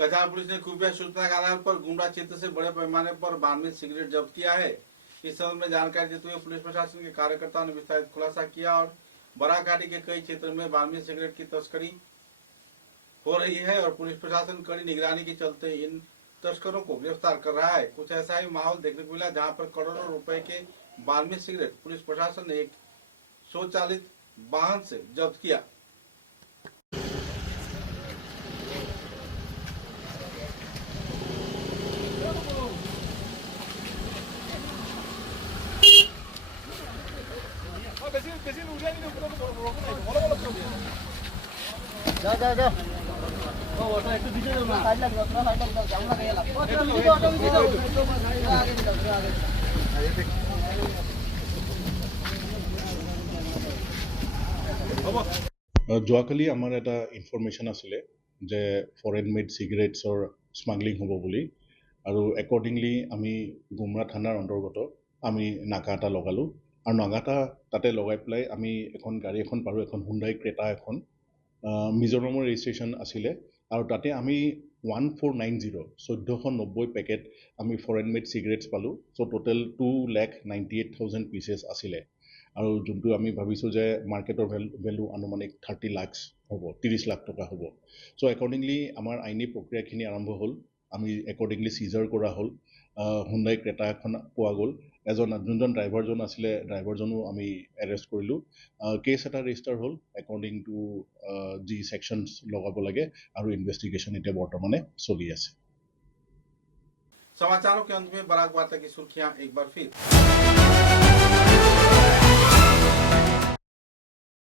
कछार पुलिस ने खुफिया सूचना के आधार पर गुमरा क्षेत्र से बड़े पैमाने पर 92 सिगरेट जब्त किया है। इस संबंध में जानकारी देते हुए पुलिस प्रशासन के कार्यकर्ताओं ने विस्तारित खुलासा किया और बराघाटी के कई क्षेत्रों में 92 सिगरेट की तस्करी हो रही है और पुलिस प्रशासन कड़ी निगरानी के चलते इन तस्करों को गिरफ्तार कर रहा है। कुछ ऐसा ही माहौल देखने को मिला जहां पर करोड़ों रुपए के 92 सिगरेट पुलिस प्रशासन ने एक स्वचालित वाहन से जब्त किया। जा जा जा ओ ऑटो एक पीछे जाओ ना साइड लग जाओ थोड़ा साइड लग जाओ जाम लगा ये लग ऑटो में जाओ आगे निकल आगे যোৱাকালি আমাৰ এটা ইনফৰমেশ্যন আছিলে যে ফৰেন মেড চিগাৰেটছৰ স্মাগলিং হ'ব বুলি আৰু একৰ্ডিংলি আমি গুমৰা থানাৰ অন্তৰ্গত আমি নাকা এটা লগালোঁ আৰু নাকাটা তাতে লগাই পেলাই আমি এখন গাড়ী এখন পাৰোঁ, এখন হুণ্ডাই ক্ৰেটা এখন মিজোৰামৰ ৰেজিষ্ট্ৰেশ্যন আছিলে আৰু তাতে আমি 1490 পেকেট আমি ফৰেন মেড চিগাৰেটছ পালোঁ। চ' টোটেল 2,98,000 পিচেছ আছিলে আৰু যোনটো আমি ভাবিছোঁ যে মাৰ্কেটৰ ভেলু আনুমানিক 30 লাখ হ'ব, 30 লাখ টকা হ'ব। চ' একৰ্ডিংলি আমাৰ আইনী প্ৰক্ৰিয়াখিনি আৰম্ভ হ'ল, আমি একৰ্ডিংলি চিজাৰ কৰা হ'ল, হুণ্ডাই ক্ৰেটা এখন পোৱা গ'ল, যোনজন ড্ৰাইভাৰজন আছিলে ড্ৰাইভাৰজনো আমি এৰেষ্ট কৰিলোঁ, কেছ এটা ৰেজিষ্টাৰ হ'ল একৰ্ডিং টু যি ছেকশ্যনছ লগাব লাগে আৰু ইনভেষ্টিগেশ্যন এতিয়া বৰ্তমানে চলি আছে। समाचारों के अंत में बराक वार्ता की सुर्खियां एक बार फिर।